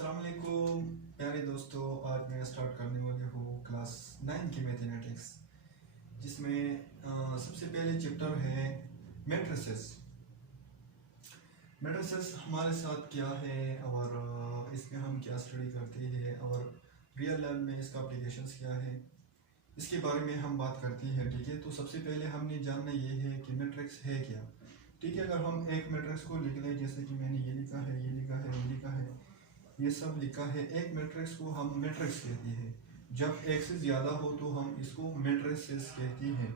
अस्सलाम वालेकुम प्यारे दोस्तों। आज मैं स्टार्ट करने वाले हूँ क्लास 9 की मैथमेटिक्स, जिसमें सबसे पहले चैप्टर है मैट्रिसेस। मैट्रिसेस हमारे साथ क्या है और इसमें हम क्या स्टडी करते हैं और रियल लाइफ में इसका अप्लीकेशंस क्या है, इसके बारे में हम बात करते हैं। ठीक है, तो सबसे पहले हमने जानना ये है कि मैट्रिक्स है क्या। ठीक है, अगर हम एक मैट्रिक्स को लिख लें, जैसे कि मैंने ये लिखा है, ये लिखा है, ये लिखा है, ये सब लिखा है, एक मैट्रिक्स को हम मैट्रिक्स कहते हैं। जब एक से ज़्यादा हो तो हम इसको मैट्रिसेस कहते हैं।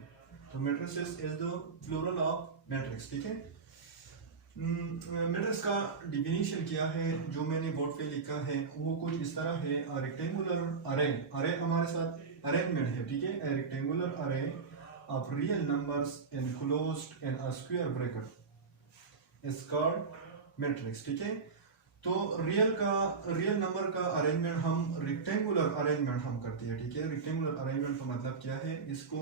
तो matrices is the plural of matrix. ठीक है, मैट्रिक्स का डिफिनीशन क्या है जो मैंने बोर्ड पे लिखा है वो कुछ इस तरह है। रेक्टेंगुलर अरे, अरे हमारे साथ अरेंजमेंट है। ठीक है, रेक्टेंगुलर अरे of real numbers enclosed in a square bracket is called matrix. ठीक है, तो रियल नंबर का अरेंजमेंट हम रेक्टेंगुलर अरेंजमेंट हम करते हैं। ठीक है, रेक्टेंगुलर अरेंजमेंट का मतलब क्या है, इसको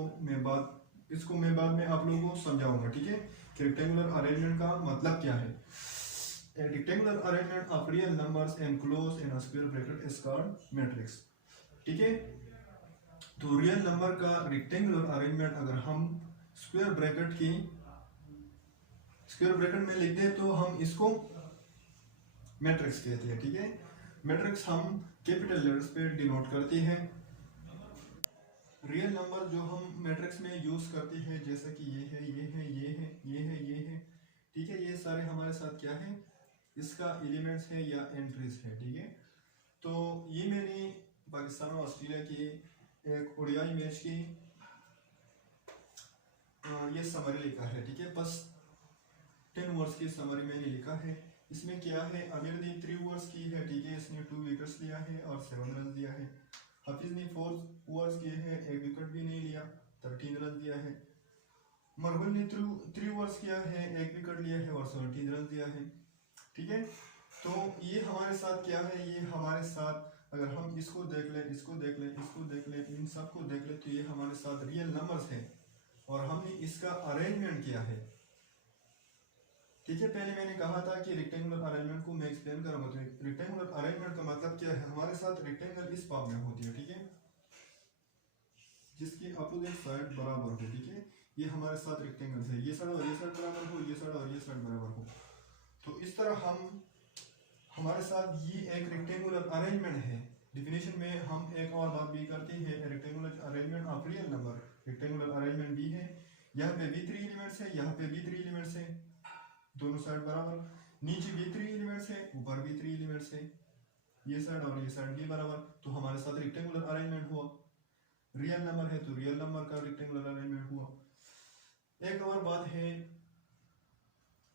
मैं बाद में आप लोगों को समझाऊंगा। ठीक है, कि रेक्टेंगुलर अरेंजमेंट का मतलब क्या है। Rectangular arrangement of real numbers enclosed in a square bracket is called matrix. ठीक है, तो रियल नंबर का रेक्टेंगुलर अरेंजमेंट अगर हम स्क्वायर ब्रैकेट में लिखते हैं तो हम इसको मैट्रिक्स कहते हैं। ठीक है, मैट्रिक्स हम कैपिटल लेटर्स पे डिनोट करते हैं। रियल नंबर जो हम मैट्रिक्स में यूज करते हैं, जैसा कि ये है, ये है, ये है, ये है, ये है। ठीक है, ये सारे हमारे साथ क्या है, इसका एलिमेंट्स है या एंट्रीज है। ठीक है, तो ये मैंने पाकिस्तान और ऑस्ट्रेलिया की एक ओडीआई मैच की ये समरी लिखा है। ठीक है, बस 10 ओवर्स की समरी मैंने लिखा है। इसमें क्या है, आमिर ने 3 ओवर्स की है। ठीक है, इसने 2 विकेट्स लिया है और 7 रन दिया है। हफीज ने 4 ओवर्स किए हैं, 1 विकेट भी नहीं लिया, 13 रन दिया है। मरहुल ने 3 ओवर्स किया है, 1 विकेट लिया है और 17 रन दिया है। ठीक है, तो ये हमारे साथ क्या है, ये हमारे साथ अगर हम इसको देख लें, इसको देख लें, इसको देख लें, इन सबको देख लें, तो ये हमारे साथ रियल नंबर्स है और हमने इसका अरेंजमेंट किया है। ठीक है, पहले मैंने कहा था कि रेक्टेंगुलर अरेंजमेंट को मैं एक्सप्लेन करूंगा। तो रेक्टेंगुलर अरेंजमेंट का मतलब क्या है, हमारे साथ रेक्टेंगल इस फॉर्म में होती है। ठीक है, जिसकी अपोजिट साइड बराबर हो। ठीक है, ये हमारे साथ रेक्टेंगल है, ये साइड और ये साइड बराबर हो, ये साइड और ये साइड बराबर हो। तो इस तरह हमारे साथ ये एक रेक्टेंगुलर अरेंजमेंट है। डिफिनेशन में हम एक और बात भी करते हैं, rectangular arrangement of real number. Rectangular arrangement भी है, यहाँ पे भी 3 एलिमेंट्स है, यहाँ पे भी 3 एलिमेंट्स है, दोनों साइड बराबर। नीचे भी 3 एलिमेंट्स है, ऊपर भी 3 एलिमेंट्स है, ये साइड और ये साइड भी बराबर। तो हमारे साथ रेक्टेंगुलर अरेंजमेंट हुआ। रियल नंबर है तो रियल नंबर का रेक्टेंगुलर अरेंजमेंट हुआ। एक और बात है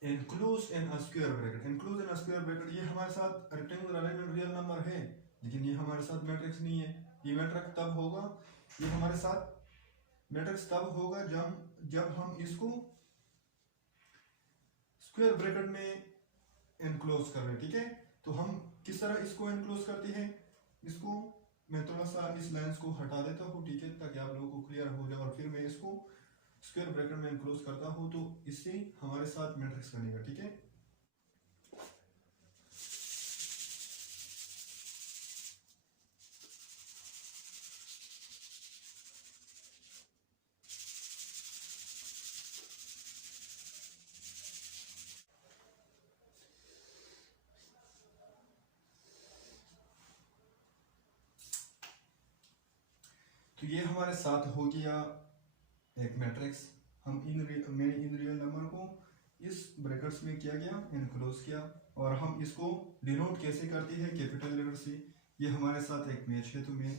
enclose in a square bracket. Enclose in a square bracket, ये हमारे साथ रेक्टेंगुलर अरेंजमेंट रियल नंबर है, लेकिन ये हमारे साथ मैट्रिक्स नहीं है। ये मैट्रिक्स तब होगा, ये हमारे साथ मैट्रिक्स तब होगा जब हम इसको स्क्वायर ब्रैकेट में एनक्लोज कर रहे हैं। ठीक है, तो हम किस तरह इसको एनक्लोज करते हैं, इसको मैं थोड़ा सा इस लाइंस को हटा देता हूँ। ठीक है, ताकि आप लोगों को क्लियर हो जाए, और फिर मैं इसको स्क्वायर ब्रैकेट में एनक्लोज करता हूँ, तो इससे हमारे साथ मैट्रिक्स बनेगा। ठीक है, तो ये हमारे साथ हो गया एक मैट्रिक्स। मैंने इन रियल नंबर को इस ब्रैकेट्स में किया गया, एनक्लोज किया, और हम इसको डिनोट कैसे करते हैं, कैपिटल लेटर से। ये हमारे साथ एक मैच है, तो मैं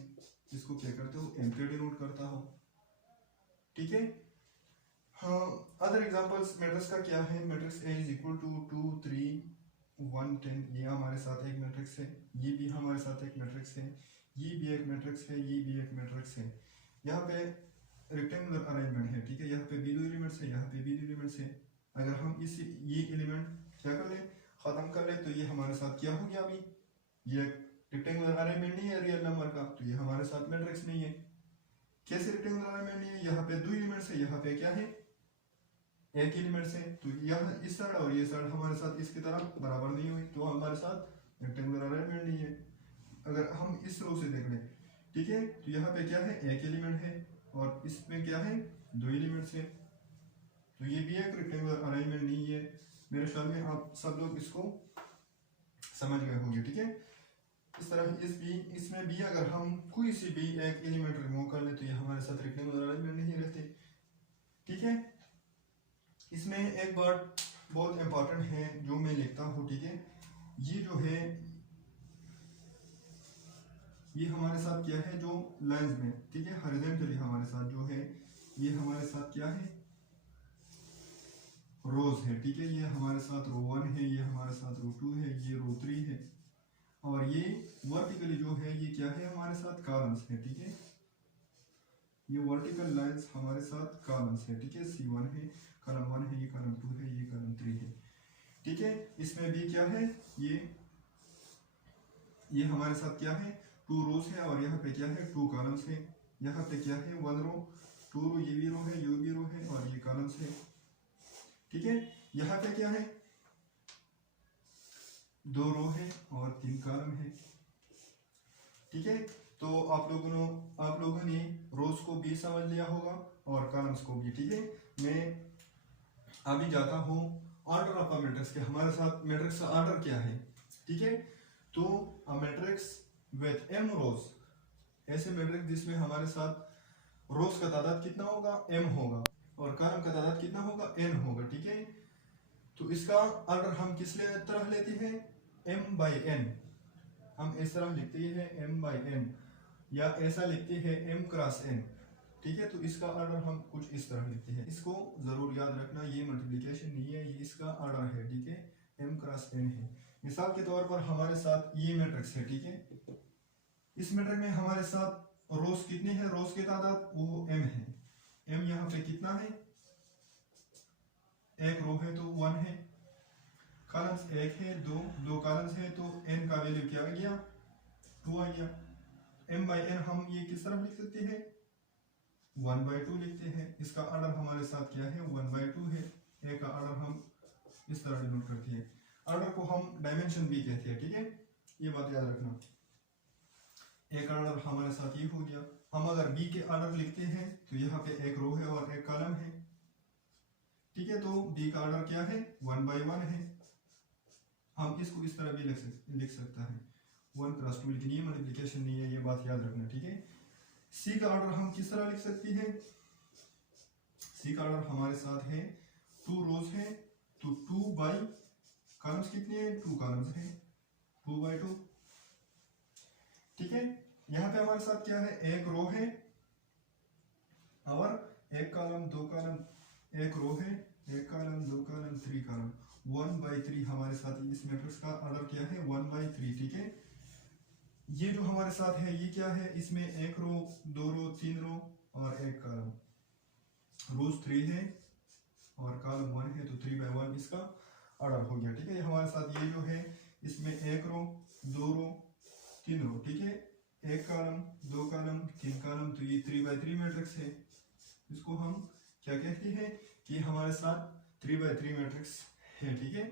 इसको क्या करता हूँ, एम पे डिनोट करता हूँ। ठीक है, हाँ, अदर एग्जांपल्स मैट्रिक्स का क्या है, matrix A is equal to 2 3 1 10, ये हमारे साथ एक मैट्रिक्स है, ये भी हमारे साथ एक मैट्रिक्स है, ये भी एक मैट्रिक्स है, ये भी एक मैट्रिक्स है। यहाँ पे रेक्टेंगुलर अरेंजमेंट है। ठीक है, यहाँ पे भी 2 एलिमेंट्स है, यहाँ पे भी 2 एलिमेंट्स है। अगर हम ये एलिमेंट क्या कर ले, खत्म कर ले, तो ये हमारे साथ क्या हो गया, अभी ये रेक्टेंगुलर अरेंजमेंट नहीं है रियल नंबर का, तो ये हमारे साथ मैट्रिक्स नहीं है। कैसे रेक्टेंगुलर अरेंजमेंट नहीं है, यहाँ पे 2 एलिमेंट्स है, यहाँ पे क्या है, एक एलिमेंट से, तो यह इस साइड और ये साइड हमारे साथ इसकी तरह बराबर नहीं हुई, तो हमारे साथ रेक्टेंगुलर अरेंजमेंट नहीं है। अगर हम इस रो से देख लें, ठीक है, तो यहाँ पे क्या है, एक एलिमेंट है और इसमें क्या है, दो एलिमेंट्स है, तो ये भी एक रेक्टेंगुलर अरेंजमेंट नहीं है। मेरे ख्याल में आप सब लोग इसको समझ गए होंगे, ठीक है। इस तरह इसमें भी अगर हम कोई सी भी एक एलिमेंट रिमूव कर ले तो ये हमारे साथ रेक्टेंगुलर अरेंजमेंट नहीं रहते, ठीक है। इसमें एक बात बहुत इंपॉर्टेंट है जो मैं लिखता हूँ, ठीक है, ये जो है ये हमारे साथ क्या है, जो लाइंस में, ठीक है, हॉरिजॉन्टली हमारे साथ जो है, ये हमारे साथ क्या है, रोज है, ठीक है। ये हमारे साथ रो 1 है, ये हमारे साथ रो 2 है, ये रो 3 है, और ये वर्टिकली जो है ये क्या है, हमारे साथ कॉलम्स है, ठीक है। ये वर्टिकल लाइंस हमारे साथ कॉलम्स है, ठीक है। C1 है, कॉलम 1 है, ये कॉलम 2 है, ये कॉलम 3 है, ठीक है। इसमें भी क्या है, ये हमारे साथ क्या है, 2 रोज है, और यहाँ पे क्या है, 2 कॉलम्स है। यहाँ पे क्या है, 1 रो, 2 रो, ये भी रो है, ये भी रो है, और ये कॉलम्स है, ठीक है। यहाँ पे क्या है, 2 रो है और 3 कॉलम है, ठीक है। तो आप लोगों ने रोज को भी समझ लिया होगा और कॉलम्स को भी, ठीक है। मैं अभी जाता हूँ ऑर्डर ऑफ अ मैट्रिक्स के, हमारे साथ मैट्रिक्स का ऑर्डर क्या है, ठीक है। तो अ मैट्रिक्स विथ m रोज, ऐसे मैट्रिक्स जिसमें हमारे साथ रोज का तादाद कितना होगा, m होगा, और कॉलम का तादाद कितना होगा, n होगा, ठीक है। तो इसका ऑर्डर हम किस तरह लेते हैं, m/n, हम इस तरह लिखते हैं m/n, या ऐसा लिखते हैं m क्रॉस n, ठीक है। तो इसका ऑर्डर हम कुछ इस तरह लिखते हैं, इसको जरूर याद रखना, ये मल्टीप्लिकेशन नहीं है, ये इसका ऑर्डर है, ठीक है, m क्रॉस n है। मिसाल के तौर पर हमारे साथ ये मैट्रिक्स है, ठीक है। इस मैट्रिक्स में हमारे साथ रोज कितने हैं, रोज की तादाद वो m है, m यहाँ पे कितना है, एक रो है तो 1 है, कॉलम्स एक है, दो कॉलम्स है, तो n का वैल्यू क्या आ गया, 2 आ गया। m/n हम ये किस तरह लिख सकते हैं, 1/2 लिखते हैं। इसका ऑर्डर हमारे साथ क्या है, 1/2 है। ए का ऑर्डर हम इस तरह डिनोट करते हैं, ऑर्डर को हम डायमेंशन भी कहते हैं, ठीक है, ये बात याद रखना। ए का ऑर्डर हमारे साथ ये हो गया। हम अगर बी के ऑर्डर लिखते हैं तो यहाँ पे एक रो है और एक कॉलम है, ठीक है। तो बी का ऑर्डर क्या है, 1/1 है। हम इसको इस तरह भी लिख सकता है 1 + 2, लेकिन ये मल्टीप्लिकेशन नहीं है, ये बात याद रखना, ठीक है। सी का ऑर्डर हम किस तरह लिख सकते हैं, सी का ऑर्डर हमारे साथ है 2 रोज है, तो 2 बाई कॉलम्स कितने हैं, 2 कॉलम्स हैं, 2/2, ठीक है। यहाँ पे हमारे साथ क्या है, एक रो है और एक कॉलम, 2 कॉलम, एक रो है, एक कॉलम, 2 कॉलम, 3 कॉलम, 1/3 हमारे साथ इस मैट्रिक्स का ऑर्डर क्या है, 1/3, ठीक है। ये जो हमारे साथ है ये क्या है, इसमें एक रो, 2 रो, 3 रो और एक कॉलम, रोज 3 है और कॉलम 1 है, तो 3/1 इसका ऑर्डर हो गया, ठीक है। हमारे साथ ये जो है इसमें एक रो, 2 रो, 3 रो, ठीक है, एक कॉलम, 2 कॉलम, 3 कॉलम, तो ये 3/3 मैट्रिक्स है। इसको हम क्या कहते हैं कि हमारे साथ 3/3 मैट्रिक्स है, ठीक है।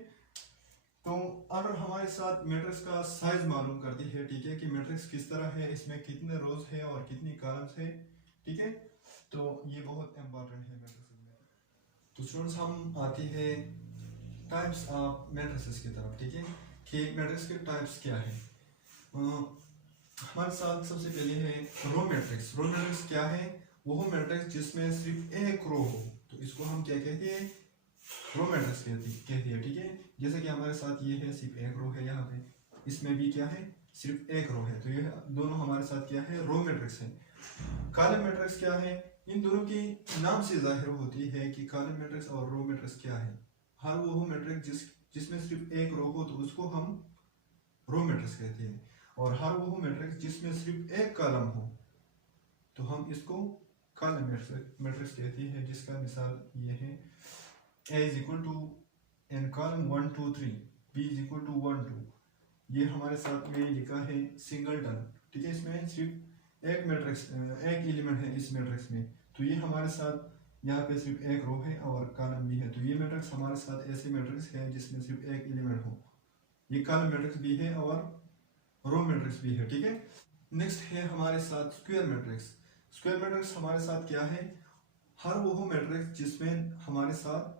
तो अगर हमारे साथ मैट्रिक्स का साइज मालूम करती है, ठीक है, कि मैट्रिक्स किस तरह है, इसमें कितने रोज है और कितनी कॉलम्स है, ठीक है। तो ये बहुत इंपॉर्टेंट है मैट्रिक्स में। तो स्टूडेंट्स हम आते हैं टाइप्स ऑफ मैट्रिसेस की तरफ, ठीक है, कि मैट्रिक्स के टाइप्स क्या है। हमारे साथ सबसे पहले है रो मैट्रिक्स। रो मैट्रिक्स क्या है, वो मैट्रिक्स जिसमें सिर्फ एक रो हो, तो इसको हम क्या कहते हैं, रो मैट्रिक्स कहते हैं, ठीक है। जैसे कि हमारे साथ ये है, सिर्फ एक रो है, यहाँ पे इसमें भी क्या है, सिर्फ एक रो है, तो ये दोनों हमारे साथ क्या है, रो मैट्रिक्स है। कॉलम मैट्रिक्स क्या है, इन दोनों की नाम से जाहिर होती है कि कॉलम मैट्रिक्स और रो मैट्रिक्स क्या है। हर वो मैट्रिक्स जिसमें सिर्फ एक रो हो, तो उसको हम रो मैट्रिक्स कहते हैं, और हर वो मैट्रिक्स जिसमें सिर्फ एक कॉलम हो, तो हम इसको कॉलम मैट्रिक्स कहते हैं। जिसका मिसाल ये है, A = in column 1 2 3, B = 1 2, ये हमारे साथ में लिखा है सिंगलटन, ठीक है। इसमें सिर्फ एक मैट्रिक्स, एक एलिमेंट है इस मैट्रिक्स में, तो ये हमारे साथ यहाँ पे सिर्फ एक रो है और कॉलम भी है, तो ये मैट्रिक्स हमारे साथ ऐसे मैट्रिक्स है जिसमें सिर्फ एक एलिमेंट हो, ये कॉलम मैट्रिक्स भी है और रो मैट्रिक्स भी है, ठीक है। नेक्स्ट है हमारे साथ स्क्वायर मैट्रिक्स। स्क्वायर मैट्रिक्स हमारे साथ क्या है, हर वो मैट्रिक्स जिसमें हमारे साथ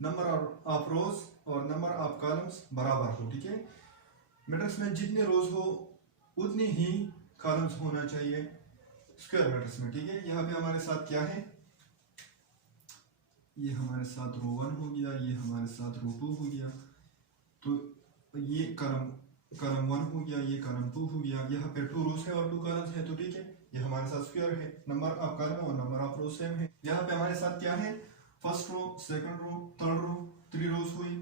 नंबर ऑफ रोज और नंबर ऑफ कॉलम्स बराबर हो, ठीक है। मैट्रिक्स में जितने रोज हो उतनी ही कॉलम्स होना चाहिए स्क्वायर मैट्रिक्स में, ठीक है। यहाँ पे हमारे साथ क्या है, ये हमारे साथ रो 1 हो गया, ये हमारे साथ रो 2 हो गया, तो ये कॉलम 1 हो गया, ये कॉलम 2 हो गया। यहाँ पे 2 रोज है और 2 कॉलम्स है, तो ठीक है, ये हमारे साथ स्क्वायर है। नंबर ऑफ कॉलम और नंबर ऑफ रोज सेम है। यहाँ पे हमारे साथ क्या है, first row, second row, third row, 3 rows हुई,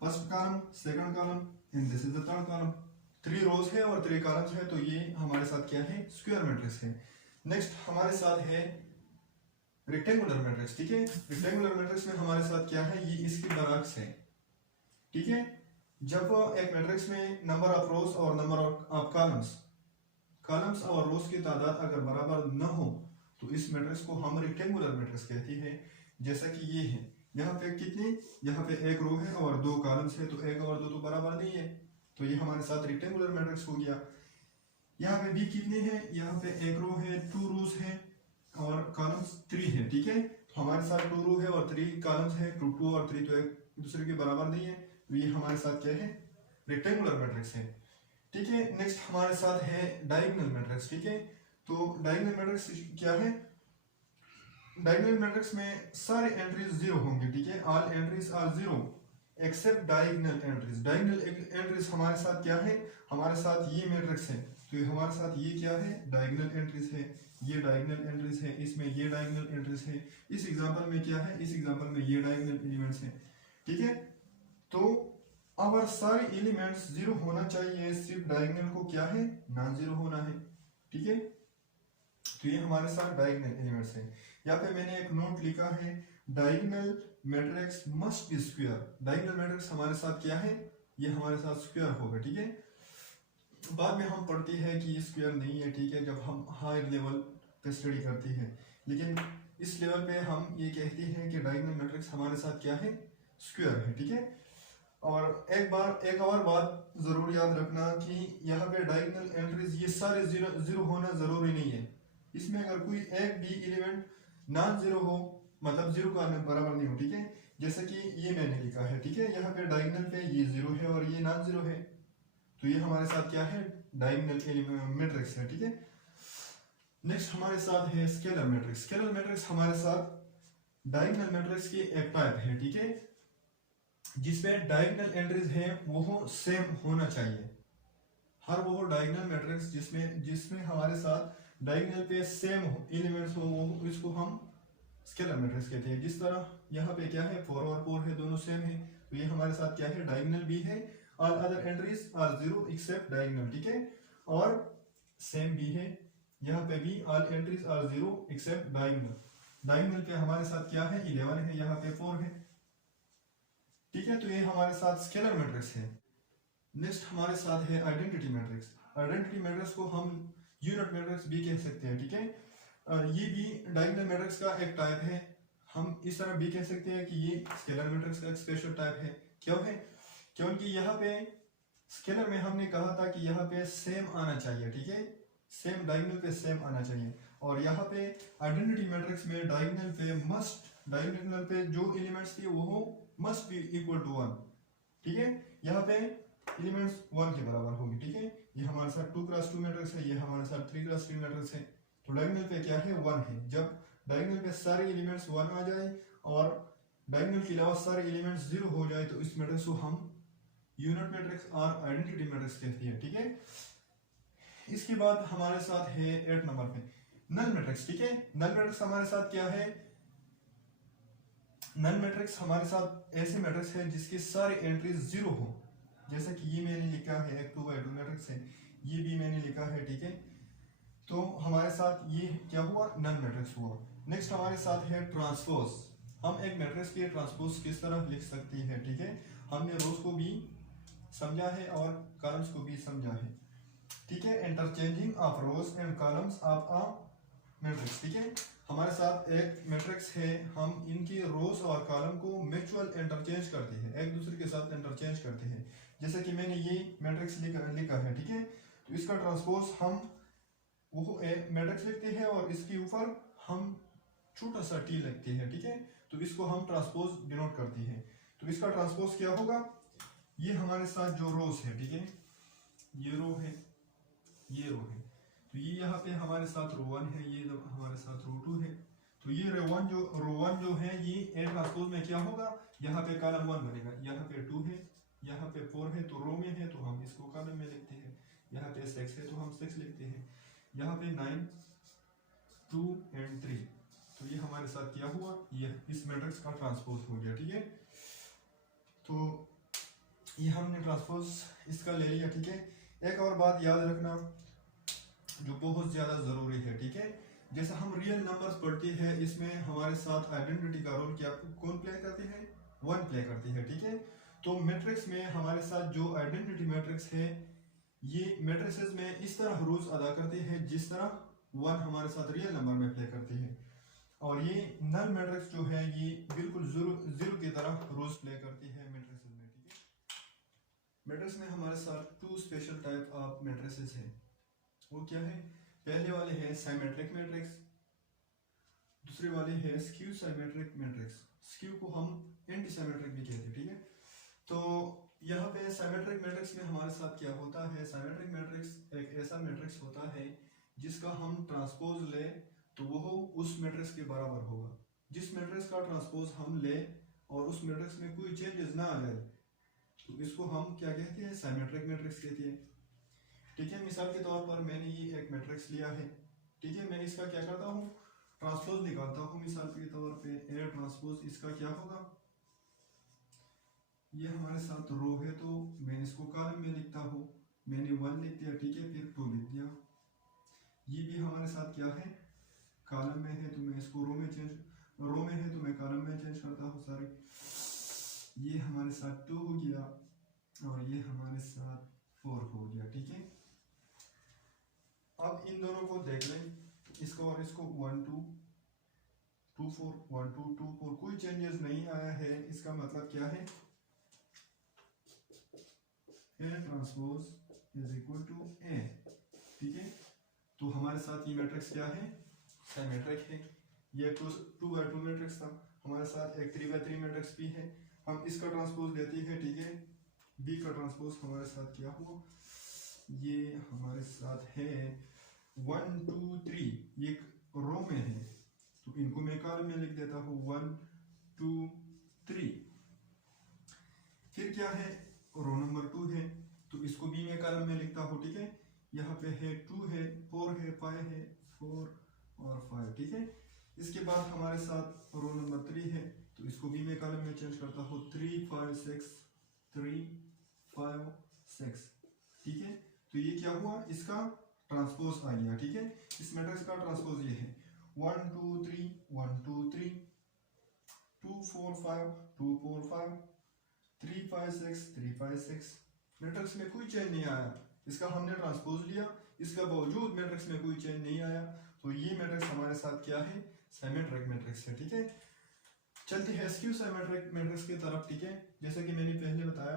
first column, second column and this is the third column. 3 rows है और 3 कॉलम्स है, तो ये हमारे साथ क्या है, स्क्वायर मैट्रिक्स है। नेक्स्ट हमारे साथ है रेक्टेंगुलर मैट्रिक्स, ठीक है। रेक्टेंगुलर मैट्रिक्स में हमारे साथ क्या है, ये इसकी बरअक्स है, ठीक है। जब एक मैट्रिक्स में नंबर ऑफ रोज और नंबर ऑफ कॉलम्स और रोज की तादाद अगर बराबर न हो तो इस मैट्रिक्स को हम रेक्टेंगुलर मैट्रिक्स कहते हैं। जैसा कि ये है, यहाँ पे कितनी, यहाँ पे 1 रो है और 2 कॉलम्स है, तो 1 और 2 तो बराबर नहीं है, तो ये हमारे साथ रेक्टेंगुलर मैट्रिक्स हो गया। यहाँ पे भी कितने हैं, यहाँ पे 1 रो है, 2 रोज है और कॉलम्स 3 है, ठीक है। तो हमारे साथ 2 रो है और 3 कॉलम्स है, 2 और 3 तो एक दूसरे के बराबर नहीं है, तो ये हमारे साथ क्या है, रेक्टेंगुलर मैट्रिक्स है, ठीक है। नेक्स्ट हमारे साथ है डायगोनल मैट्रिक्स, ठीक है। तो डायगोनल मैट्रिक्स क्या है, डायगोनल मैट्रिक्स में सारे एंट्रीज 0 होंगे, ठीक है। All entries are 0 except diagonal entries. Diagonal entries हमारे साथ क्या है, हमारे साथ ये मैट्रिक्स है, तो ये हमारे साथ ये क्या है, डायगोनल एंट्रीज है, ये डायगोनल एंट्रीज है, इसमें ये डायगोनल एंट्रीज है। इस एग्जांपल में क्या है, इस एग्जांपल में ये डायगोनल एलिमेंट्स है, ठीक है। तो अगर सारे एलिमेंट्स 0 होना चाहिए, सिर्फ डायगोनल को क्या है, नॉन 0 होना है, ठीक है। तो ये हमारे साथ डायगोनल एलिमेंट्स है। यहाँ पे मैंने एक नोट लिखा है, diagonal matrix must be square. Diagonal matrix हमारे साथ क्या है, ये हमारे साथ स्क्वायर होगा, ठीक है। बाद में हम पढ़ते हैं कि ये स्क्वायर नहीं है, ठीक है, जब हम हायर लेवल पे स्टडी करते हैं। लेकिन इस लेवल पे हम ये कहते हैं कि डायगोनल मैट्रिक्स हमारे साथ क्या है, स्क्वायर है, ठीक है। और एक और बात जरूर याद रखना कि यहाँ पे डायगोनल एंट्रीज ये सारे 0 होना जरूरी नहीं है। इसमें अगर कोई एक भी एलिमेंट नॉन 0 हो, मतलब 0 का बराबर नहीं हो, ठीक है। जैसे कि ये मैंने लिखा है, ठीक है, यहाँ पे डायगोनल पे ये 0 है और ये नॉन 0 है, तो ये हमारे साथ क्या है, डायगोनल मैट्रिक्स है, ठीक है। नेक्स्ट हमारे साथ है स्केलर मैट्रिक्स। स्केलर मैट्रिक्स हमारे साथ डायगोनल मैट्रिक्स की एक टाइप है, ठीक है, जिसमें डायगोनल एंट्रीज है वो सेम होना चाहिए। हर वो डायगोनल मैट्रिक्स जिसमें हमारे साथ डायगोनल पे सेम एलिमेंट्स हो, वो इसको हम स्केलर मैट्रिक्स कहते हैं। जिस तरह यहाँ पे क्या है, 4 और 4 है, दोनों सेम है, तो ये हमारे साथ क्या है, डायगोनल भी है। All other entries are 0 except diagonal, ठीक है, और सेम भी है, यहाँ पे भी all entries are 0 except diagonal. Diagonal पे हमारे साथ क्या है, 11 है, यहाँ पे 4 है, ठीक है। तो ये हमारे साथ स्केलर मैट्रिक्स है। नेक्स्ट हमारे साथ है आइडेंटिटी मैट्रिक्स। आइडेंटिटी मैट्रिक्स को हम यूनिट मैट्रिक्स भी कह सकते हैं, ठीक है। ये भी डायगोनल मैट्रिक्स का एक टाइप है। हम इस तरह भी कह सकते हैं कि ये स्केलर मैट्रिक्स का एक स्पेशल टाइप है। क्यों है, क्योंकि यहाँ पे स्केलर में हमने कहा था कि यहाँ पे सेम आना चाहिए, ठीक है, सेम डायगोनल पे सेम आना चाहिए। और यहाँ पे आइडेंटिटी मैट्रिक्स में डायगोनल पे जो एलिमेंट्स थे वो मस्ट बी इक्वल टू 1, ठीक है। यहाँ पे एलिमेंट्स 1 के बराबर होगी, ठीक है। ये हमारे साथ 2x2 मैट्रिक्स है, ये हमारे साथ 3x3 मैट्रिक्स है, तो डायगोनल पे क्या है, 1 है। जब डायगोनल पे सारे एलिमेंट्स 1 आ जाए और डायगोनल के अलावा सारे एलिमेंट्स 0 हो जाए, तो इस मैट्रिक्स को हम यूनिट मैट्रिक्स और आइडेंटिटी मैट्रिक्स कहते हैं, ठीक है। इसके बाद हमारे साथ है 8 नंबर पे नल मैट्रिक्स, ठीक है। नल मैट्रिक्स हमारे साथ क्या है, नल मैट्रिक्स हमारे साथ ऐसे मैट्रिक्स है जिसके सारे एंट्रीज 0 हो। जैसा कि ये मैंने लिखा है, एक 2x2 मैट्रिक्स है, ये भी मैंने लिखा है, ठीक है। तो हमारे साथ ये क्या हुआ, नल मैट्रिक्स हुआ। नेक्स्ट हमारे साथ है ट्रांसपोज। हम एक मैट्रिक्स के ट्रांसपोज किस तरह लिख सकते हैं, ठीक है। हमने रोज को भी समझा है और कॉलम्स को भी समझा है, ठीक है। Interchanging of rose and columns of a matrix, ठीक है। हमारे साथ एक मैट्रिक्स है, हम इनकी रोज और कॉलम को म्यूचुअल इंटरचेंज करते हैं, एक दूसरे के साथ इंटरचेंज करते हैं। जैसे कि मैंने ये मैट्रिक्स लिखा है, ठीक है, तो इसका ट्रांसपोज हम वो एक मैट्रिक्स लिखते हैं और इसके ऊपर हम छोटा सा टी लिखते हैं, ठीक है, तो इसको हम ट्रांसपोज डिनोट करते हैं। तो इसका ट्रांसपोज क्या होगा, ये हमारे साथ जो रोज है, ठीक है, ये रो है, ये रो है, तो ये यहाँ पे हमारे साथ रो 1 है, ये हमारे साथ रो 2 है। तो ये रो वन जो है ये ए ट्रांसपोज में क्या होगा, यहाँ पे कॉलम 1 बनेगा, यहाँ पे 2 है, यहाँ पे 4 है, तो रो में है तो हम इसको कॉलम में लिखते हैं। यहाँ पे 6 है तो हम 6 लिखते हैं। यहाँ पे 9, 2 एंड 3, तो ये हमारे साथ क्या हुआ, ये इस मैट्रिक्स का ट्रांसपोज हो गया, ठीक है। तो ये हमने ट्रांसपोज इसका ले लिया, ठीक है। एक और बात याद रखना जो बहुत ज्यादा जरूरी है, ठीक है, जैसे हम रियल नंबर्स पढ़ते हैं, इसमें हमारे साथ आइडेंटिटी का रोल क्या कौन प्ले करते हैं, 1 प्ले करती है, ठीक है। तो मैट्रिक्स में हमारे साथ जो आइडेंटिटी मैट्रिक्स है, ये मैट्रिक्सेस में इस तरह रोल्स अदा करते हैं जिस तरह 1 हमारे साथ रियल नंबर में प्ले करती है। और ये नल मैट्रिक्स जो है ये बिल्कुल जीरो की तरह रोल्स प्ले करती है मैट्रिक्सेस में, ठीक है। मैट्रिक्स में हमारे साथ 2 स्पेशल टाइप ऑफ मैट्रिक्सेस है, वो क्या है, पहले वाले हैं सिमेट्रिक मैट्रिक्स, दूसरे वाले हैं स्क्यू सिमेट्रिक मैट्रिक्स। स्क्यू को हम एंटी सिमेट्रिक भी कहते हैं, ठीक है। तो यहाँ पे सिमेट्रिक मैट्रिक्स में हमारे साथ क्या होता है, सिमेट्रिक मैट्रिक्स एक ऐसा मैट्रिक्स होता है जिसका हम ट्रांसपोज ले तो वो उस मैट्रिक्स के बराबर होगा। जिस मैट्रिक्स का ट्रांसपोज हम ले और उस मैट्रिक्स में कोई चेंजेस ना आ जाए तो इसको हम क्या कहते हैं, सिमेट्रिक मैट्रिक्स कहते हैं, ठीक है। मिसाल के तौर पर मैंने ये एक मैट्रिक्स लिया है, ठीक है, मैंने इसका क्या करता हूँ, ट्रांसपोज निकालता हूँ। मिसाल के तौर पे ए ट्रांसपोज इसका क्या होगा, ये हमारे साथ रो है तो मैंने इसको कॉलम में लिखता हूँ, मैंने 1 लिख दिया, ठीक है, फिर 2 लिख दिया। ये भी हमारे साथ क्या है, कॉलम में है तो मैं इसको रो में है तो मैं कॉलम में चेंज करता हूँ, सॉरी। ये हमारे साथ 2 हो गया और ये हमारे साथ 4 हो गया, ठीक है। अब इन दोनों को देख लें, इसको और इसको 1 2 2 4 1 2 2 4, कोई चेंजेस नहीं आया है। इसका मतलब क्या है, A transpose is equal to A, ठीक है। तो हमारे साथ ये मैट्रिक्स क्या है, सिमेट्रिक है। ये 2 by 2 मैट्रिक्स था, हमारे साथ एक 3 by 3 मैट्रिक्स भी है। हम इसका ट्रांसपोज लेते हैं, ठीक है, बी का ट्रांसपोज हमारे साथ क्या हुआ, ये हमारे साथ है 1 2 3, ये रो में है तो इनको मैं कॉलम में लिख देता हूँ 1 2 3। फिर क्या है, रो नंबर 2 है तो इसको भी मैं कॉलम में लिखता हूँ, ठीक है। यहाँ पे है 2 है 4 है 5 है 4 और 5, ठीक है। इसके बाद हमारे साथ रो नंबर 3 है तो इसको भी मैं कॉलम में चेंज करता हूँ 3 5 6 3 5 6, ठीक है। तो ये क्या हुआ, इसका ट्रांसपोज आ गया, ठीक है। इस मैट्रिक्स का ट्रांसपोज ये है 1 2 3 1 2 3 2 4 5 2 4 5 3 5 6 3 5 6। मैट्रिक्स में कोई चेंज नहीं आया, इसका हमने ट्रांसपोज लिया, इसका बावजूद मैट्रिक्स में कोई चेंज नहीं आया, तो ये मैट्रिक्स हमारे साथ क्या है, सिमेट्रिक मैट्रिक्स है, ठीक है। चलते हैं स्क्यू सिमेट्रिक मैट्रिक्स की तरफ, ठीक है। जैसे कि मैंने पहले बताया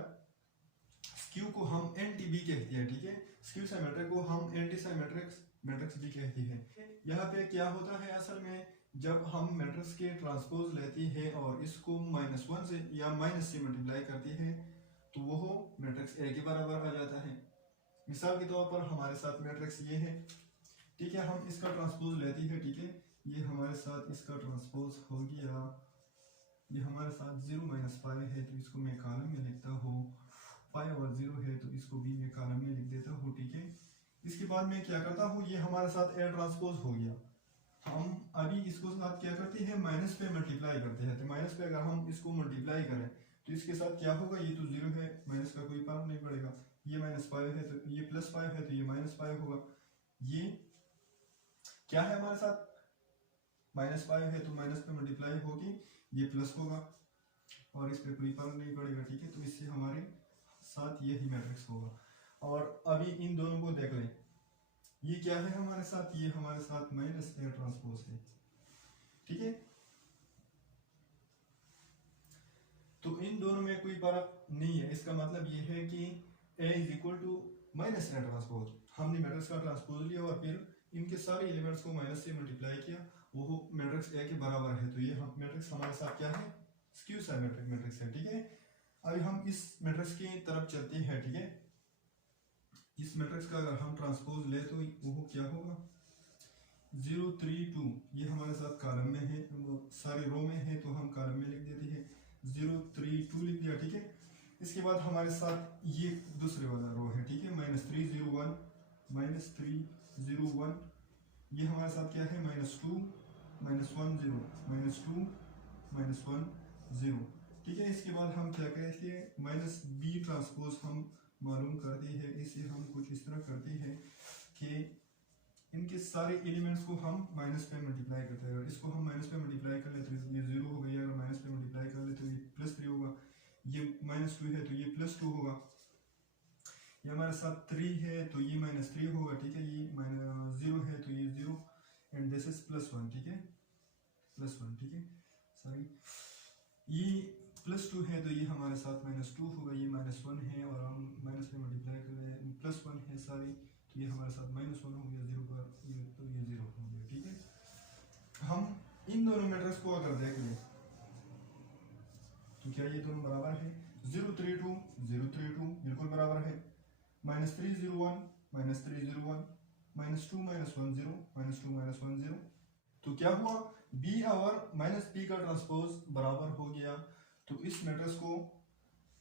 स्क्यू को हम एनटीबी कहते हैं, ठीक है। स्क्यू सिमेट्रिक को हम एंटी सिमेट्रिक मैट्रिक्स भी कहते हैं। यहाँ पे क्या होता है, असल में जब हम मैट्रिक्स के ट्रांसपोज लेते हैं और इसको -1 से या माइनस से मल्टीप्लाई करते हैं तो वो मैट्रिक्स ए के बराबर आ जाता है। मिसाल के तौर पर हमारे साथ मैट्रिक्स ये है, ठीक है, हम इसका ट्रांसपोज लेते हैं, ठीक है, ये हमारे साथ इसका ट्रांसपोज हो गया, ये हमारे साथ 0 - 5 है तो इसको मैं कॉलम में लिखता हूँ, 5 और 0 है तो इसको भी मैं कॉलम में लिख देता हूँ, ठीक है। इसके बाद मैं क्या करता हूँ, ये हमारे साथ ए ट्रांसपोज हो गया। हम अभी इसको साथ क्या करते हैं, माइनस पे मल्टीप्लाई करते हैं, तो माइनस पे अगर हम इसको मल्टीप्लाई करें तो इसके साथ क्या होगा, ये तो 0 है, माइनस का कोई फर्क नहीं पड़ेगा। ये -5 है तो ये +5 है तो ये -5 होगा। ये क्या है हमारे साथ, -5 है तो माइनस पे मल्टीप्लाई होगी, ये प्लस होगा और इस पे कोई फर्क नहीं पड़ेगा, ठीक है। तो इससे हमारे साथ यही मैट्रिक्स होगा। और अभी इन दोनों को देख लें, ये क्या है हमारे साथ, ये हमारे साथ -ए ट्रांसपोज है, ठीक है। तो इन दोनों में कोई फर्क नहीं है, इसका मतलब ये है कि A is equal to minus A transpose, हमने मैट्रिक्स का ट्रांसपोज लिया और फिर इनके सारे एलिमेंट्स को माइनस से मल्टीप्लाई किया, वो मैट्रिक्स ए के बराबर है। तो ये हम मैट्रिक्स हमारे साथ क्या है, स्क्यू सिमेट्रिक मैट्रिक्स है। ठीक है, अभी हम इस मैट्रिक्स की तरफ चलते हैं। ठीक है, इस मैट्रिक्स का अगर हम ट्रांसपोज ले तो वो क्या होगा, 0 3 2, ये हमारे साथ कॉलम में है, वो सारे रो में है तो हम कॉलम में लिख देते हैं, 0 3 2 लिख दिया। ठीक है, इसके बाद हमारे साथ ये दूसरे वाला रो है। ठीक है, -3 0 1, -3 0 1, ये हमारे साथ क्या है, -2 -1 0, -2 -1 0। ठीक है, इसके बाद हम क्या कहते हैं, -b ट्रांसपोज हम मालूम करते हैं। इसे हम कुछ इस तरह करते हैं कि इनके सारे एलिमेंट्स को हम माइनस पे मल्टीप्लाई करते हैं। इसको हम माइनस पे मल्टीप्लाई कर ले तो ये 0 हो गया, अगर माइनस पे मल्टीप्लाई कर ले तो ये +3 होगा, ये -2 है तो ये +2 होगा, ये हमारे साथ 3 है तो ये -3 होगा। ठीक है, ये -0 है तो ये 0 एंड दिस इज +1। ठीक है, +1। ठीक है, सॉरी, ये +2 है तो ये हमारे साथ -2 होगा, ये -1 है और हम माइनस पे मल्टीप्लाई कर रहे हैं, +1 है सॉरी, तो ये हमारे साथ -1 हो गया 0 पर, ये तो ये 0 हो गया। ठीक है, हम इन दोनों मैट्रिक्स को अगर देख लें तो क्या ये दोनों बराबर है, 0 3 2 0 3 2 बिल्कुल बराबर है, -3 0 1 -3 0 1, -2 -1 0 -2 -1 0। तो क्या हुआ, b और -p का ट्रांसपोज बराबर हो गया, तो इस मैट्रिक्स को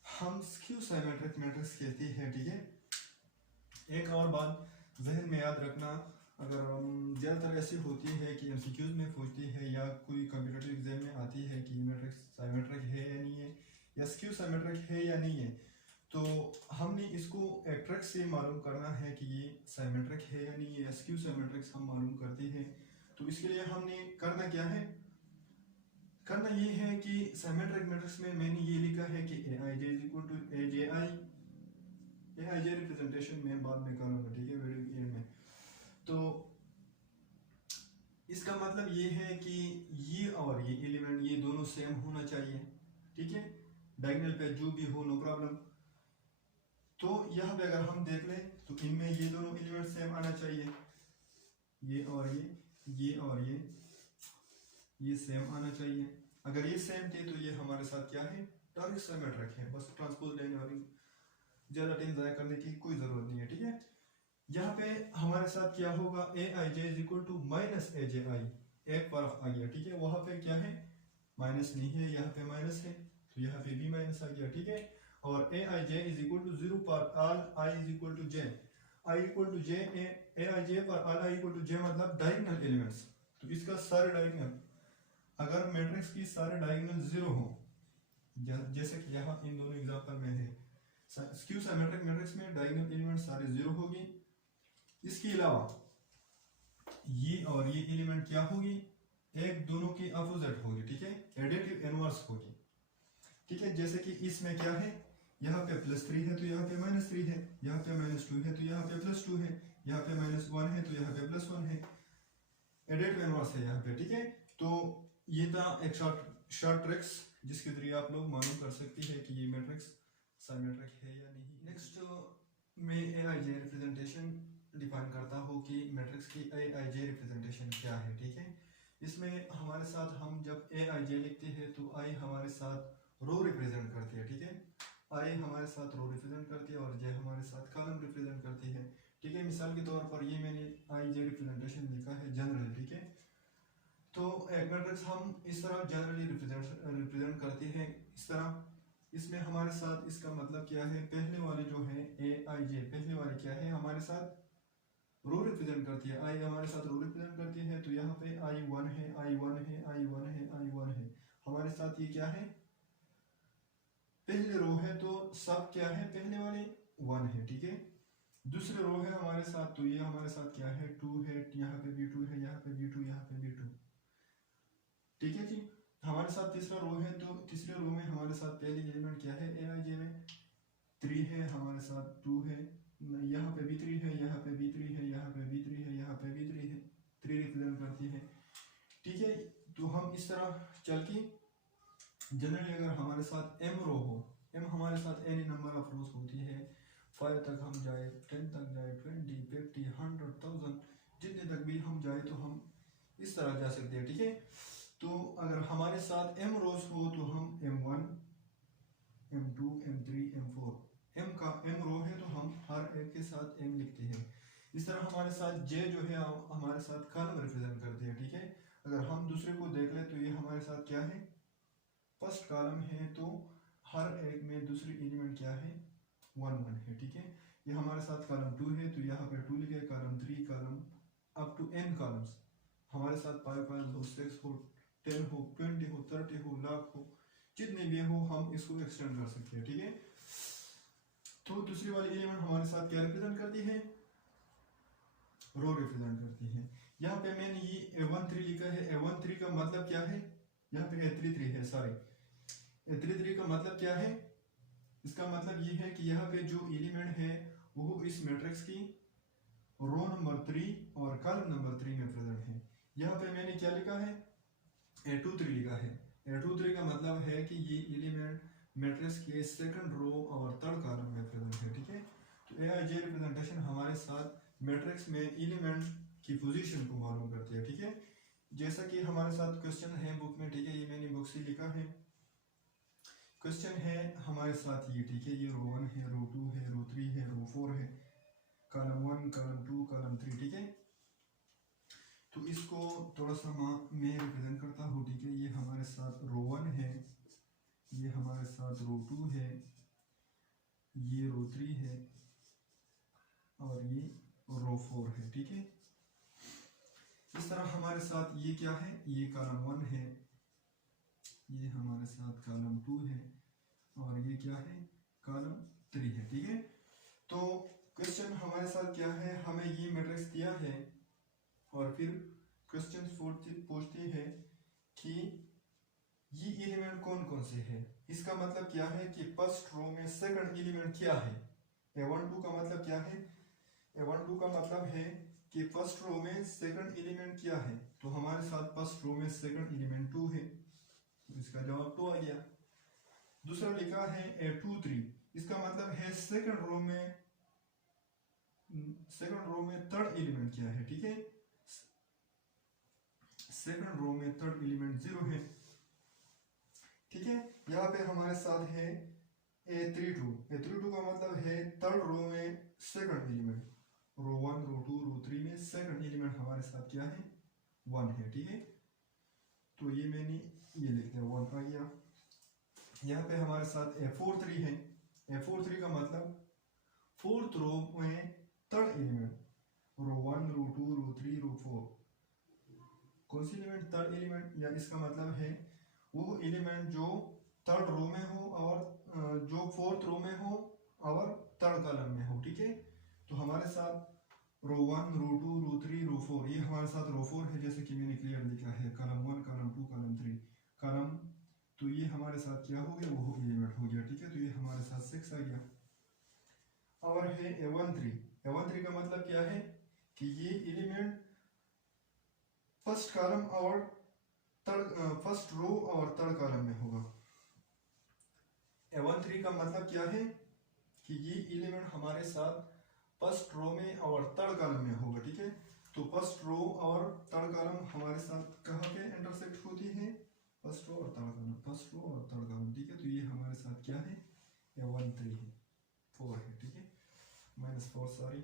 हम स्क्यू सिमेट्रिक मैट्रिक्स कहते हैं। ठीक है, एक और बात जहन में याद रखना, अगर ज़्यादातर ऐसी होती है कि एमसीक्यूज में पूछती है या कोई कम्पिटिटिव एग्जाम में आती है कि मैट्रिक्स सिमेट्रिक है या नहीं है, या स्क्यू सिमेट्रिक है या नहीं है, तो हमने इसको एक ट्रिक से मालूम करना है कि ये सिमेट्रिक है या नहीं है, या स्क्यू सिमेट्रिक्स हम मालूम करते हैं। तो इसके लिए हमने करना क्या है, करना ये है कि सिमेट्रिक मैट्रिक्स में मैंने ये लिखा है कि Aij is equal to Aij representation में बाद में करूँगा। ठीक है, वीडियो एंड में। तो इसका मतलब ये है कि ये और ये एलिमेंट ये दोनों सेम होना चाहिए। ठीक है, डायगोनल पे जो भी हो नो प्रॉब्लम। तो यहाँ पे अगर हम देख लें तो इनमें ये दोनों एलिमेंट सेम आना चाहिए, ये और ये और ये सेम आना चाहिए। अगर ये सेम थे तो ये हमारे साथ क्या है, डायरेक्ट सिमेट्रिक है। बस ट्रांसपोज लेने वाली ज्यादा टाइम ज़ाया करने की कोई जरूरत नहीं है। ठीक है, यहाँ पे हमारे साथ क्या होगा, Aij is equal to -Aj, एक फर्क आ गया। ठीक है, वहां पे क्या है, माइनस नहीं है, यहाँ पे माइनस है तो यहाँ पे भी माइनस आ गया। ठीक है, और Aij इज इक्वल टू 0 पर all I is equal to j, I equal to j, Aij पर all I equal to j मतलब डायगोनल एलिमेंट्स। तो इसका सारे डायगोनल, अगर मैट्रिक्स की सारे डायगोनल 0 हो, जैसे कि यहाँ इन दोनों एग्जांपल में है, स्क्यू सिमेट्रिक मैट्रिक्स में डायगोनल एलिमेंट सारे 0 होगी। इसके अलावा ये और ये एलिमेंट क्या होगी, एक दोनों की अपोजिट होगी। ठीक है, एडिटिव इनवर्स होगी। ठीक है, जैसे कि इसमें क्या है, यहाँ पे +3 है तो यहाँ पे -3 है, यहाँ पे -2 है तो यहाँ पे +2 है, यहाँ पे -1 है तो यहाँ पे +1 है, एडिटिव इनवर्स है यहाँ पे। ठीक है, तो ये था एक शॉर्ट ट्रिक्स जिसके जरिए आप लोग मालूम कर सकते हैं कि ये मैट्रिक्स सिमेट्रिक है या नहीं। नेक्स्ट मैं Aij रिप्रेजेंटेशन डिफाइन करता हूँ कि मैट्रिक्स की Aij रिप्रेजेंटेशन क्या है। ठीक है, इसमें हमारे साथ हम जब Aij लिखते हैं तो I हमारे साथ रो रिप्रेजेंट करती है। ठीक है, I हमारे साथ रो रिप्रेजेंट करती है और J हमारे साथ कॉलम रिप्रेजेंट करती है। ठीक है, मिसाल के तौर पर ये मैंने Ij रिप्रेजेंटेशन लिखा है जनरल। ठीक है, तो एक मैट्रिक्स हम इस तरह जनरली रिप्रेजेंट करते हैं इस तरह। इसमें हमारे साथ इसका मतलब क्या है, पहले वाले जो है Aij, पहले वाले क्या है, हमारे साथ रो रिप्रेजेंट करती है, I हमारे साथ रो रिप्रेजेंट करती है। तो यहाँ पे I1 है, I1 है, I1 है, I1 है, हमारे साथ ये क्या है, पहले रो है तो सब क्या है, पहले वाले 1 है। ठीक है, दूसरे रो है हमारे साथ तो ये हमारे साथ क्या है, 2 है, यहाँ पे भी 2 है, यहाँ पे भी 2, यहाँ पे भी 2। ठीक है जी, हमारे साथ तीसरा रो है तो तीसरे रो में हमारे साथ पहले एलिमेंट क्या है, Aij में 3 है, हमारे साथ 2 है, यहाँ पे भी 3 है, यहाँ पे भी 3 है, यहाँ पे भी 3 है, यहाँ पे भी 3 है, 3 रिप्रेजेंट करती है। ठीक है, तो हम इस तरह चल के जनरली अगर हमारे साथ एम रो हो, एम हमारे साथ एनी नंबर ऑफ रोज होती है, 5 तक हम जाए, 10 तक जाए, 20, 50, 100, 1000, जितने तक भी हम जाए तो हम इस तरह जा सकते हैं, ठीक है। तो अगर हमारे साथ एम रोज हो तो हम M1, M2, M3, M4, M का एम रो है तो हम हर एक के साथ एम लिखते हैं। इस तरह हमारे साथ जे जो है हमारे साथ कॉलम रिप्रेजेंट करते हैं, ठीक है। अगर हम दूसरे को देख ले तो ये हमारे साथ क्या है, फर्स्ट कॉलम है, तो हर एक में दूसरी एलिमेंट क्या है, 1 1 है, ठीक है। ये हमारे साथ कॉलम 2 है तो यहाँ पे 2 लिखे, column 3, column up to n columns हमारे साथ 5 कॉलम हो, 6 हो, 10 हो, 20 हो, 30 हो, लाख हो, जितने भी हो हम इसको एक्सटेंड कर सकते हैं, ठीक है। तो दूसरी वाली एलिमेंट हमारे साथ क्या रिप्रेजेंट करती है, रो रिप्रेजेंट करती है। यहाँ पे मैंने ये A13 लिखा है, A13 का मतलब क्या है, यहाँ पे A33 है, सॉरी, A33 का मतलब क्या है, इसका मतलब ये है कि यहाँ पे जो एलिमेंट है वो इस मैट्रिक्स की रो नंबर 3 और कॉलम नंबर 3 में प्रेजेंट है। यहाँ पे मैंने क्या लिखा है, A23 लिखा है। A23 का मतलब है कि ये एलिमेंट मैट्रिक्स के सेकंड रो और थर्ड कॉलम में प्रेजेंट है, ठीक है। तो AIJ रिप्रेजेंटेशन हमारे साथ मैट्रिक्स में एलिमेंट की पोजीशन को मालूम करती है, ठीक है। जैसा कि हमारे साथ क्वेश्चन है बुक में, ठीक है, ये मैंने बुक से लिखा है। क्वेश्चन है हमारे साथ ये, ठीक है, ये रो 1 है, रो 2 है, रो 3 है, रो 4 है, कॉलम 1, कॉलम 2, कॉलम 3, ठीक है। तो इसको थोड़ा सा मैं रिप्रेजेंट करता हूँ, ठीक है। ये हमारे साथ रो 1 है, ये हमारे साथ रो 2 है, ये रो 3 है और ये रो 4 है, ठीक है। इस तरह हमारे साथ ये क्या है, ये कॉलम 1 है, ये हमारे साथ कॉलम 2 है और ये क्या है, कॉलम 3 है, ठीक है। तो क्वेश्चन हमारे साथ क्या है, हमें ये मैट्रिक्स दिया है और फिर क्वेश्चन पूछते हैं कि ये एलिमेंट कौन कौन से है। इसका मतलब क्या है कि फर्स्ट रो में सेकंड एलिमेंट क्या है। A12 का मतलब क्या है, A12 का मतलब है कि फर्स्ट रो में सेकंड एलिमेंट क्या है, तो हमारे साथ फर्स्ट रो में सेकंड एलिमेंट 2 है, तो इसका जवाब 2 आ गया। दूसरा लिखा है A23, इसका मतलब है सेकंड रो में थर्ड एलिमेंट क्या है, ठीक है। सेकंड रो में थर्ड एलिमेंट 0 है, ठीक है। यहाँ पे हमारे साथ है A32 का मतलब है थर्ड रो में सेकंड एलिमेंट, रो 1, रो 2, रो 3 में सेकंड एलिमेंट हमारे साथ क्या है, 1 है, ठीक है। तो ये मैंने ये लिख दिया, 1 आ गया। यहाँ पे हमारे साथ A43 है, A43 का मतलब फोर्थ रो में थर्ड एलिमेंट, रो 1, रो 2, रो 3, रो 4, कौन सी एलिमेंट, थर्ड एलिमेंट, या इसका मतलब है वो एलिमेंट जो थर्ड रो में हो और जो फोर्थ रो में हो और थर्ड कॉलम में हो, ठीक है। तो हमारे साथ रो 1, रो 2, रो 3, रो 4, ये हमारे साथ रो 4 है, जैसे कि मैंने क्लियर लिखा है, कॉलम 1, कॉलम 2, कॉलम 3, कॉलम, तो ये हमारे साथ क्या हो गया, वो एलिमेंट हो गया, ठीक है। तो ये हमारे साथ 6 आ गया। और है A13 का मतलब क्या है कि ये एलिमेंट फर्स्ट कॉलम और फर्स्ट रो और थर्ड कॉलम में होगा। A13 का मतलब क्या है कि ये एलिमेंट हमारे साथ फर्स्ट रो में और थर्ड कॉलम में होगा, ठीक है। तो फर्स्ट रो और थर्ड कॉलम हमारे साथ कहाँ पे इंटरसेक्ट होती है, फर्स्ट रो और थर्ड कॉलम, फर्स्ट रो और थर्ड कॉलम, ठीक है। तो ये हमारे साथ क्या है, A13 है, 4 है, ठीक है, -4 सॉरी।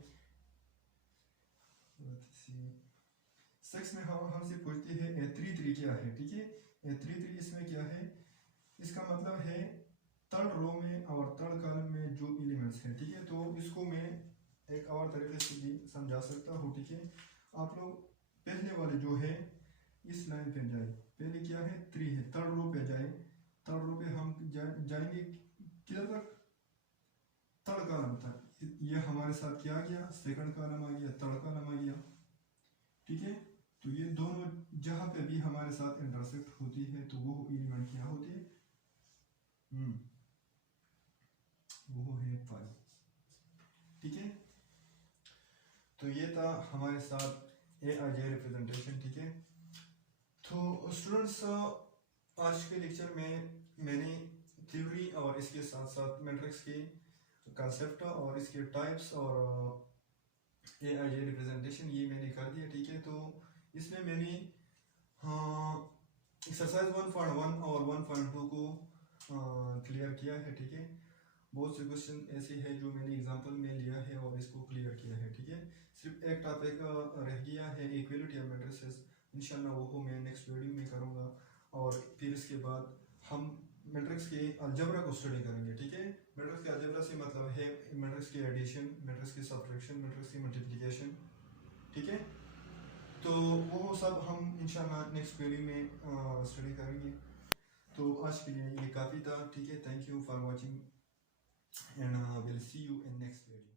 6 में हम हमसे पूछते हैं A33 क्या है, ठीक है। A33 इसमें क्या है, इसका मतलब है थर्ड रो में और थर्ड कॉलम में जो एलिमेंट्स हैं, ठीक है। तो इसको मैं एक और तरीके से भी समझा सकता हूँ, ठीक है। आप लोग पहले वाले जो है इस लाइन पे जाए, पहले क्या है 3 है, थर्ड रो पे जाए, थर्ड रो पे हम जाएंगे किधर तक, थर्ड कॉलम तक। ये हमारे साथ क्या आ गया, सेकंड कॉलम आ गया, थर्ड कॉलम आ गया, ठीक है। तो ये दोनों जहां पे भी हमारे साथ इंटरसेक्ट होती है तो वो एलिमेंट क्या होती है, वो है 5, ठीक है। तो ये था हमारे साथ AIJ रिप्रेजेंटेशन, ठीक है। तो स्टूडेंट्स, आज के लेक्चर में मैंने थ्योरी और इसके साथ साथ मैट्रिक्स के कंसेप्ट और इसके टाइप्स और एआईजे रिप्रेजेंटेशन ये मैंने कर दिया, ठीक है। तो इसमें मैंने एक्सरसाइज 1.1 और 1.2 को क्लियर किया है, ठीक है। बहुत से क्वेश्चन ऐसे हैं जो मैंने एग्जांपल में लिया है और इसको क्लियर किया है, ठीक है। सिर्फ एक टॉपिक रह गया है, इक्वलिटी ऑफ मैट्रिसेस। इंशाल्लाह वो मैं नेक्स्ट वीडियो में करूँगा और फिर इसके बाद हम मैट्रिक्स के अलजेब्रा को स्टडी करेंगे, ठीक है। मैट्रिक्स के अलजेब्रा से मतलब है मैट्रिक्स की एडिशन, मैट्रिक्स की सब्ट्रैक्शन, मैट्रिक्स की मल्टीप्लिकेशन, ठीक है। तो वो सब हम इंशाल्लाह नेक्स्ट वीडियो में स्टडी करेंगे। तो आज के लिए ये काफ़ी था, ठीक है। Thank you for watching and we'll see you in next video.